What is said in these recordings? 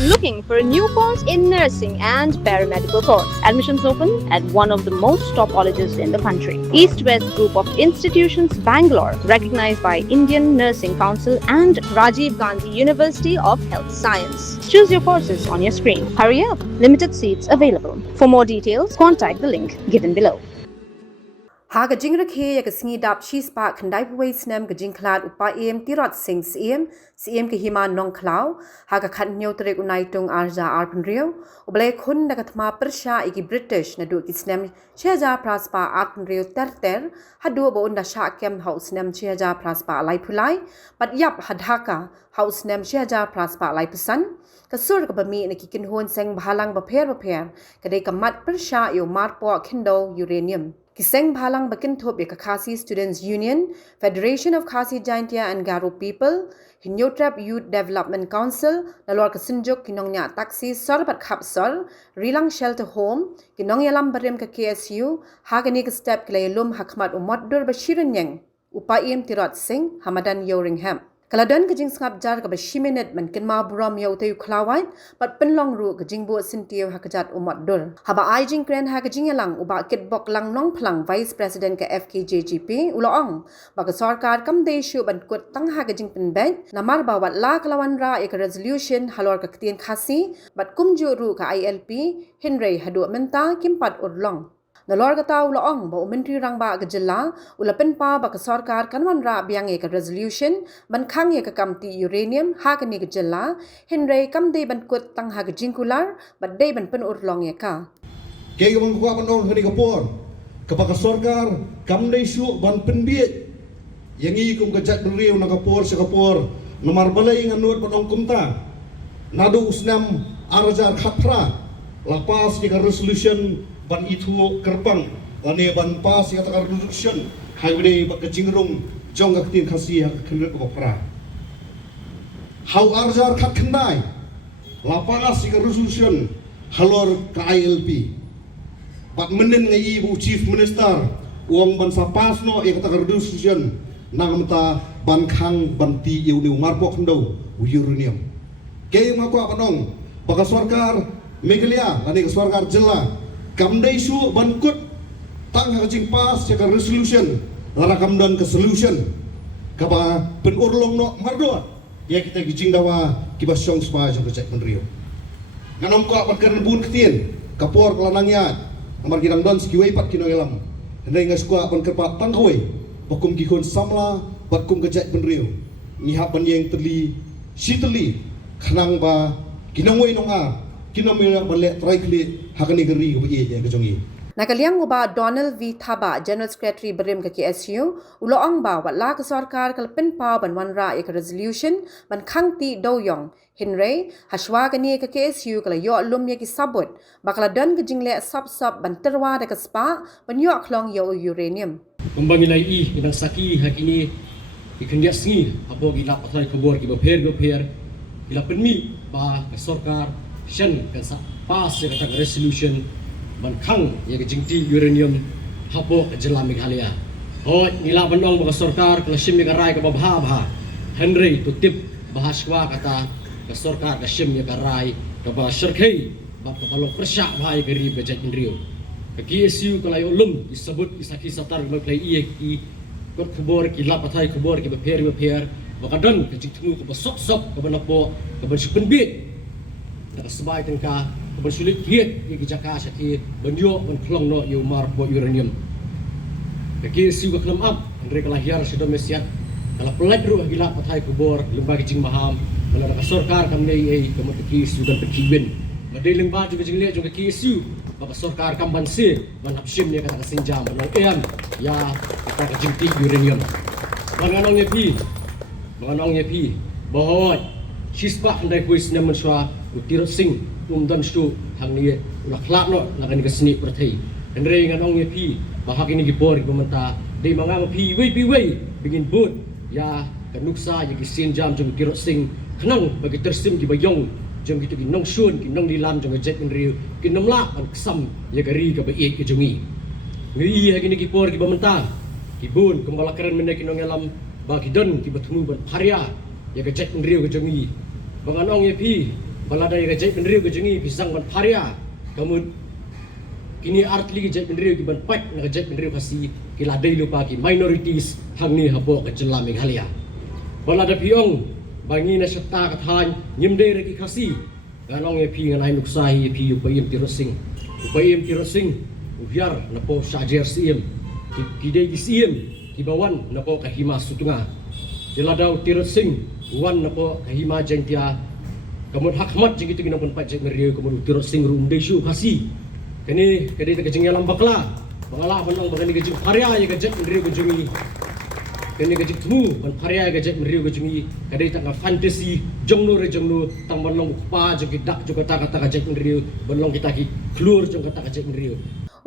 Looking for a new course in nursing and paramedical course? Admissions open at one of the most top colleges in the country. East West Group of Institutions, Bangalore, recognized by Indian Nursing Council and Rajiv Gandhi University of Health Science. Choose your courses on your screen. Hurry up! Limited seats available. For more details, contact the link given below. Haga jingra ke ya singi dap shi spa khandai buai snam ga jingklat upa em tirot sing cm ke hima nong klau haga khat nyau tere unai tung arja arpan rio uble khun da kathma persha iki british na du ki snam cheja praspa arpan rio ter hadu bo unda sha kem house snam cheja praspa lai phulai pat yap hadhaka house snam cheja praspa lai pesan kasur ka bami na kikin hon seng bhalang ba pher kadai kamat persha yo marpo khindo uranium Kiseng Bhalang Bakin Thop Khasi Students Union, Federation of Khasi Jaintia and Garo People, Hinyotrap Youth Development Council, Nalor Kasinjok Kinongnya Taxi Sorbat Kapsor, Rilang Shelter Home, Kinongyalam Barim KSU, Haganik Step Klayalum Hakmat Umotdur Bashiran Yang, Upaim Tirot Singh, Hamadan Yoringham. Kaladon kajing skap jar ka bashiminit man kinma buram yaw tayo klawai pat penlong ru kajing buat sintiyo hakajat umat dur. Haba ajing kren hakajing yalang uba kitbok lang nong plang Vice President ka FKJGP uloong baka sarkar kam desyo ban kut tang hakajing penbeg namar bawat la kalawan ra eka resolution halor ka ketien khasi bat kumju ru ka ILP Henry hadu menta kimpat urlong. Nalor kata uloong ba menteri rang ba gejela ulapen pa ba ka sarkar kanwan ra biang ka resolution ban khang ka kamti uranium ha ka ni gejela Henry kam de ban kut tang ha jingkular ba de ban pen urlong ka ke bang ko panong hani kapor kapaka sarkar kam de su ban penbiet yang i kum kajat beriu na kapor sa kapor nomar balai nganut panong kumta nadu usnam arjar khatra lapas ka resolution ban itu kerpang lane ban pas ya takar resolution highway bak jingrung jong ka tin khasi ya khnrep ko phra how arjar khat khandai lapas ka resolution halor ka ILP bat menen ngai bu chief minister uang ban sa pas no ya takar resolution nangamta ban khang ban ti yu ni marpo khndo uranium ke ma ko panong baka sarkar Meghalaya lane ka sarkar jilla kamdai su bankut tang hajing pas ya resolution lara kamdan ke solution kaba penurlong no mardo ya kita gijing dawa kiba syong spa jo cek menrio nganom ko bakar bun ketien kapor kelanangnya amar girang don skiwei pat kino elam hendai ngas ko ban kerpa tangkoi bakum gihon samla bakum kecek menrio niha ban yang terli siteli khanang ba kinongoi nonga kinomela balek try kli hakani geri ko ye ya kejongi Nakaliang uba Donald V. Thaba, General Secretary Barim ka KSU, uloong ba watla ka sarkar kalpin pa ban wanra ka resolution ban khangti doyong Henry haswa kani ka KSU kala yo alum ye ki sabut bakala don ka jingle sab ban terwa da ka spa ban yo klong yo uranium Pembangilai inang saki hakini ikendia singi apo gila patai kubur ki baper gila penmi ba ka sarkar shen kan sa pas ya kata resolution ban khang ya jingti uranium hapo jela Meghalaya ho nila banong mga sarkar kala shim ya rai ka babha Henry tutip bahaswa kata ka sarkar ka shim ya rai ka ba sharkhei ba kapalong persya bhai gari ba jat indrio ka KSU kala ulum disebut isaki satar maklai i kot kubur ki lapatai kubur ki baper bakadon ka jingtu ka basok ka banapo ka bansupenbit Nakasabay ka bersulit hiet di Jaka syaki benyo ben klong no yu mar bo uranium. Kaki siu ka klam up andre kala hiar sa domesiat kala pelat ru gila patai kubur lembaga jing maham kala ka sarkar kam nei ai kam ki siu kan pekibin. Madai lembaga juga jing le juga ki siu baka sarkar kam banse ban hapsim ne kata sinjam no em ya kata jing ti uranium. Manganong ye pi bahwa sispa andai kuis naman swa utirot sing dan stu hang ni ulah klak no lakan ka seni prathai andre nganong ye pi bahag ini gipor pementa dei manga pi wei bingin but ya kanuksa ye kisin jam jong utirot sing khnang bagi tersim gi bayong jong gitu ginong sun ginong dilam jong jet inriu kinomla an ksam ye gari ka baik ke jongi ngi hag ini gipor gi pementa kibun kembala keren mena kinong alam bagi don ki batunu ban pharia ye ka jet inriu ke jongi banganong ye pi balada yang gajah penriu kejengi pisang ban paria kamu kini artli gajah penriu ki ban pat na gajah penriu kasi kiladai lupa ki minorities hangni hapo kejela Meghalaya balada piong bangi na syata kathan nyimde ki kasi ganong e pi nganai nuksahi pi upayim tirosing ubiar na po syajer siem kidai gisiem kibawan na po kahima sutunga diladau tirosing wan na po kahima jengtia kamut hakmat jeng itu ginapun pajak meriu kamut tirosing rumdesu kasi kini kadai tekejeng yalam bakla bangala banong bagani gejeng karya ya gejek meriu gejungi kini gejek temu ban karya ya gejek meriu gejungi kadai tak fantasi jongno tang banong pa jeng dak juga kata gejek meriu banong kita ki keluar jeng kata gejek meriu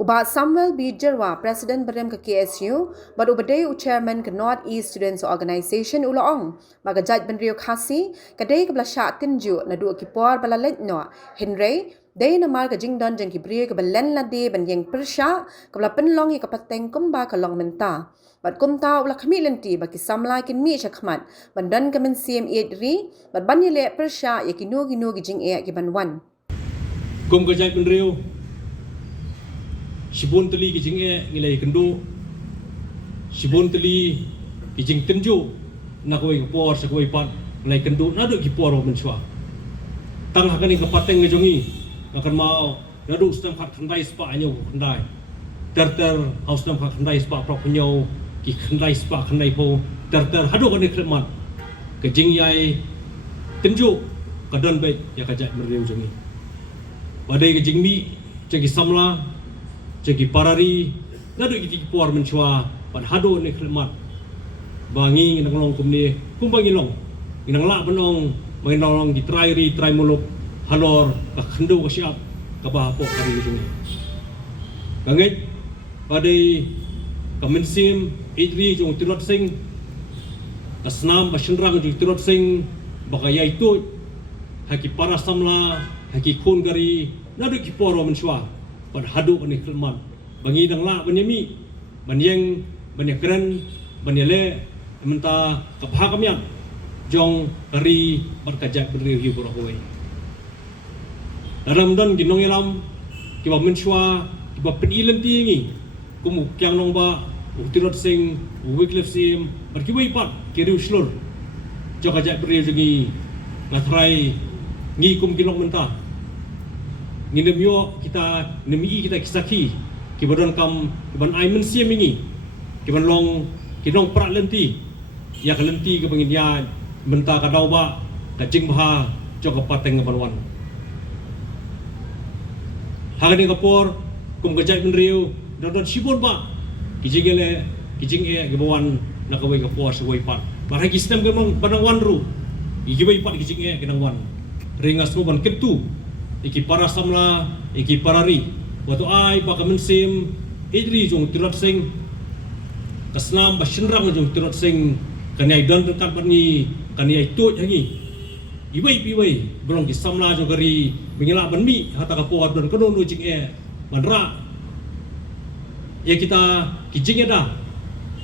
Ubat Samuel B. Jirwa, President Berem ke KSU, baru ubadai Chairman ke North East Students Organisation Ulaong, baga Jaj Benrio Khasi, kadai ke belasyak tinju na dua kipor balalet no, Henry, day namar ke jingdon jeng kibri ke belen lade ban yang persya, ke bela penlong ke pateng kumba ke long menta. Bat kumta ulah kami lenti bagi samla kin mi syakmat, bandan ke men CM 8 bat ban yele persya ya kinu ke jing ki banwan. Kum ke Jaj Benrio Sibun teli kijing ngilai kendo Sibun teli kijing tenju nak koi por sakoi pat ngilai kendo nadu kipor ro menswa tang hakani kapateng ngejongi akan mau nadu stem khat khandai spa anyo khandai ter haus stem khat khandai spa pro kunyo ki khandai spa khandai po ter hadu kani kremat kijing yai tenju kadon baik ya kajak mereu jongi wadai kijing mi cegi samla Jadi parari nadu iti puar menchua pan hado ne klemat bangi nang long kumni kumbangi long inang la benong bangi long di try muluk halor ka khendo ka siap ka ba po kari ni bangit padai ka mensim idri jong tirot sing asnam bashenrang jong tirot sing baka yai tu haki para samla haki khun gari nadu ki poro menchua pan hadu ni kelmat bangi dang la banyami banyeng banyakran banyale menta kapha kamyak jong kari berkajak beriu berhoi dalam dan ginong yalam kiba menshwa kiba penilan tingi kumu kyang nong ba utirot sing wiklif sim berkiba ipat kiriu slur jokajak beriu jogi ngatrai ngi kum kinong menta nginemyo kita nemi kita kisaki kibadon kam kiban aimen siam ini kiban long kinong prak lenti ya kelenti ke penginya menta kadau ba kajing baha jok pateng ngabanwan hagani kapor kum gajai menriu dodon sibon ba kijing gabawan nakawai kapor sewai pat barang sistem gemong banang ru igibai pat kijing kenang ringas ruban ketu iki para samla iki parari waktu ai baka mensim idri jong tirot sing kasnam bashenrang jong tirot sing kaniai dan dekat bani kaniai tu hangi ibai belum ki samla jong gari mingila banmi hata ka puat dan kono nu jing manra ya kita kijing eda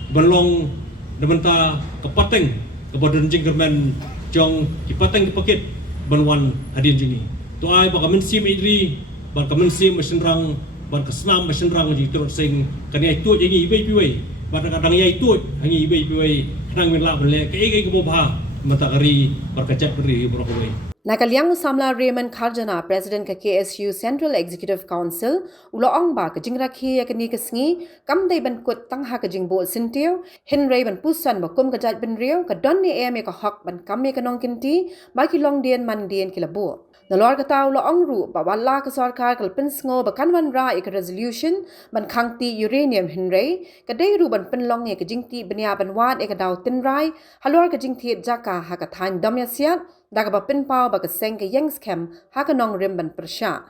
belong dementa kepateng kebadan jing germen jong kipateng kepakit banwan hadin jingi tu ai baka mensim idri ban mensim mesenrang ban kesnam mesenrang ji terus sing kani ai tu yangi ibai ban kadang ai tu hangi ibai nang men la bele ke ke bobha matakari berkacap beri berhoi Nakaliang Samla Raymond Karjana, President ke KSU Central Executive Council, Ulaong ba ke jingrakhi ya kini kesngi, kam dai ban kut tangha ke jingbol sintio, Henry ban pusan ba kum kajat ban rio, ka don ni em ka hok ban kam ka nong kinti, ba ki long dien man dien kilabu. Nalor kata Ulaong ru ba wala ke sarkar kal pensngo ba kanwan ra ik resolution ban khangti uranium Henry, ka dai ru ban penlong ya ke jingti benia ban wan e ka daw tinrai, halor ke jingti jaka ha ka than dam ya siat, daga ba pinpau ba keseng ke yangs kem ha ka nong rimban persya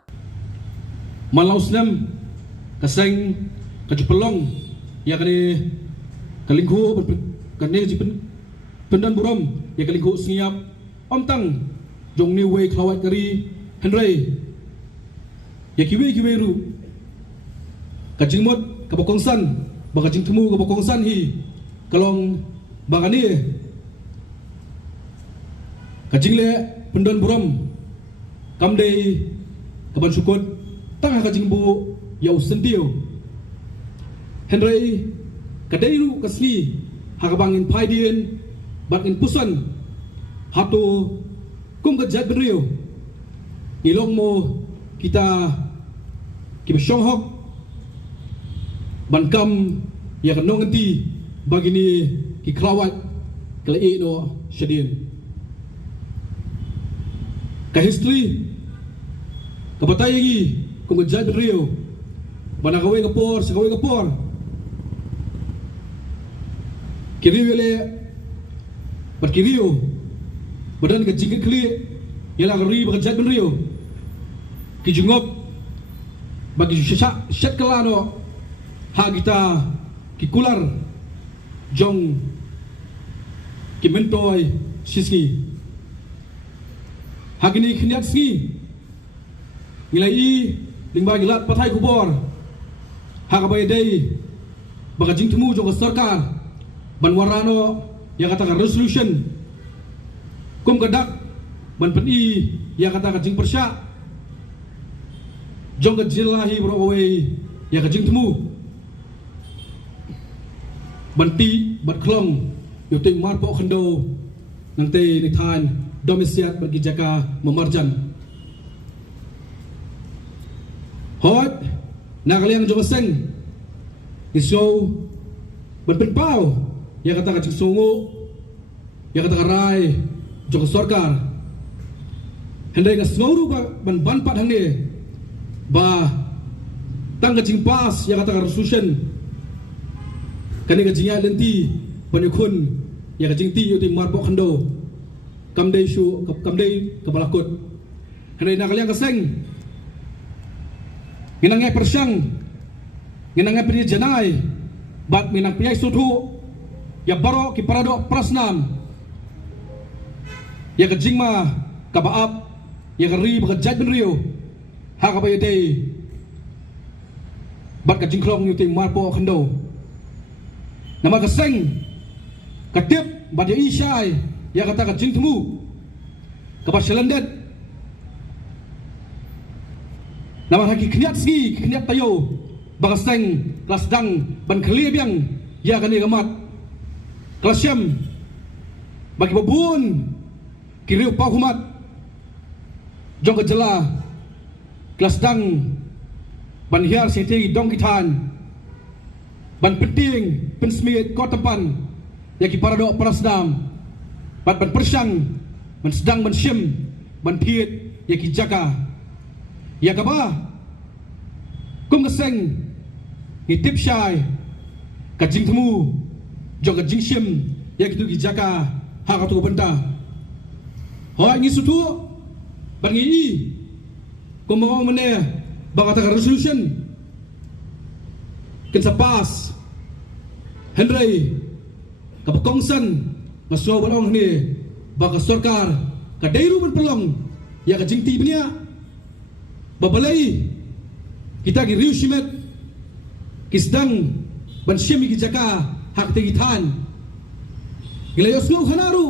malau slam keseng kejepelong ya kani kalinghu kani jipen pendan buram ya kalinghu siap omtang jong ni wei klawat kari Henry ya kiwe ru kajingmot kabokongsan ba kajing temu kabokongsan hi kalong bangani kajing le pendan buram kamdei kaban sukut tang ka jingbu yau sendio Henry kadairu kasli hakabangin paidien bangin pusan hatu kum ka jat benrio ilong mo kita kibsyonghok bankam ya kanong ti bagini kiklawat kalai no syadin ka history kapatay gi kung jad rio banakaway kapor sa kaway kapor kiriwele pat kiriyo badan ka jingit kli yala ri ba jad rio kijungop bagi syat kalano ha kita kikular jong kimentoy siski hagini khniat ski ngilai lingba gilat pathai kubor hakabai dei baka jingtemu jong sarkar banwarano yang kata resolution kum kadak ban peni yang kata jing persya jong jilahi browei yang jingtemu banti bat klong yuting marpo khando nang te ni than domisiat bagi jaka memarjan hot nakaliang jong seng iso ban penpau ya kata kacing sungu ya kata rai jong sarkar hendai ngas nguru ban banpat hang ni ba tang kacing pas ya kata resolution kani kacingnya lenti penyukun ya kacing ti yuti marpo khando kamdei shu kamdei kabalakut hendai nakaliang kaseng nginangai persyang nginangai peri janai bat minang piyai sutu ya baro ki parado prasnam ya kajing ma kabaap ya kari bakajat benrio ha kabayate bat kajing klong yuti marpo khando nama kaseng katip bat ya isyai ya kata kajing temu kapas selendet nama haki kniat ski kniat tayo bakaseng kelas dang ban keli biang ya kani gamat kelas syam bagi babun kiriu pahumat jong kejela kelas dang ban hiar seti dong kitan ban penting pensmit ko tempan ya ki parado prasdam ban persyang ban sedang ban syam ban thiet ya ki jaga ya kaba kum keseng ngitip syai kajing temu jong kajing syam ya kitu ki jaga ha ka tu benda ho ngi sutu ban ngi kum mo mene bangata resolution kinsa pas Henry kapakongsan maswa balong ni baka sarkar kadairu ban pelong ya kajing ti benia babalai kita gi riu shimet kisdang ban syemi gi jaka hak te gitan gilayos ngau khanaru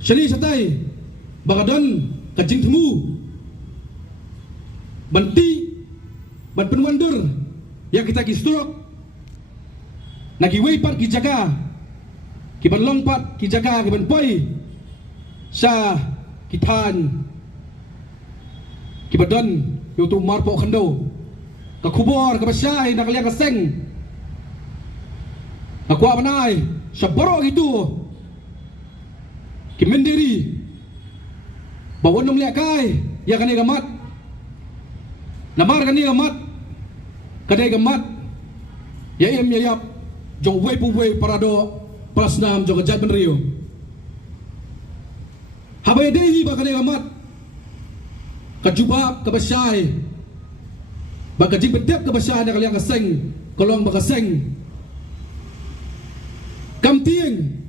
shali satai bagadon kajing temu banti ban penwandur ya kita gi sturok nagi weipat gi jaga ki ban longpat ki jaga ki ban poi sa kitan ki badon yutu marpo khando ka khubor ka basyai nak liang ka seng aku abanai saboro gitu ki mendiri bawon nom liak kai ya kani gamat namar kani gamat kadai gamat ya em ya yap jong wei pu wei parado prasnam jong jat benrio habai dehi ba kani gamat kajubab kabasyai baka jing bedep kabasyai nak liang kaseng kolong baka seng kamtieng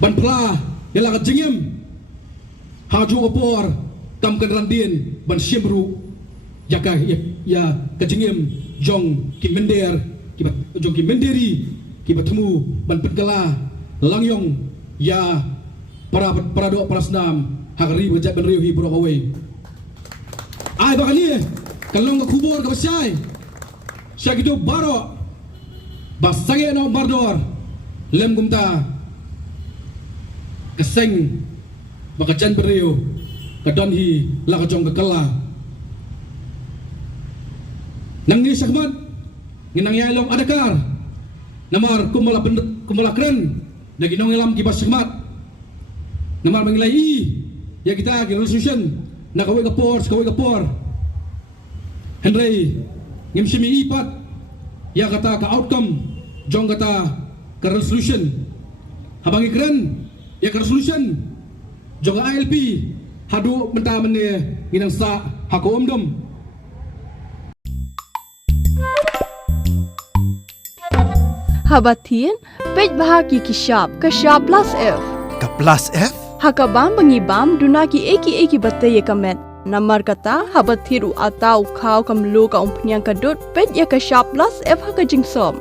ban pla yala ka jingem haju opor kam kan randin ban syemru jaka ya ka jingem jong ki mender ki jong ki menderi ki batemu ban petgala langyong ya para dok para senam hari berjat benriu hi pura kawai ai bakan ni kalong ke kubur ke besai syak itu baro basage no bardor lem gumta keseng bakajan beriu kadon hi la kajong ke kala nang ni sakmat nginang yailong adakar namar kumala keren lagi nong ilam kibas sakmat namar mangilai ya kita ke resolution na kawai kapor Henry ngimsimi ipat ya kata ka outcome jong kata ke resolution habang ikren ya ke resolution jong ka ILP hadu menta mene nginang sa hako omdom Habatin pej bahagi kishap plus F Ka plus F? hakabam bangibam dunaki eki batte ye kamet namar kata habathiru atau khau kamlu ka umpnyang kadut pej ya kishap plus F haka jingsom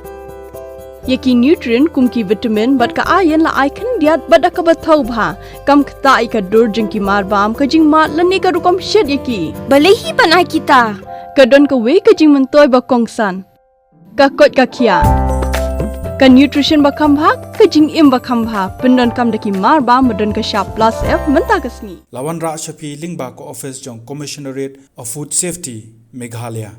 yeki nutrient kumki vitamin bat ka iron la icon diat bada ka bathau bha kam khta ka dur jingki marbam ka jingma lani ka rukom shed yeki balehi banai kita kadon ka we ka jing mentoy ba kongsan ka kot ka kia ka nutrition ba khambha ka jing im ba khambha pendon kam daki mar ba medon ka sharp plus F menta kasni Lawan Ra Shafi Lingba ko office jong Commissionerate of Food Safety Meghalaya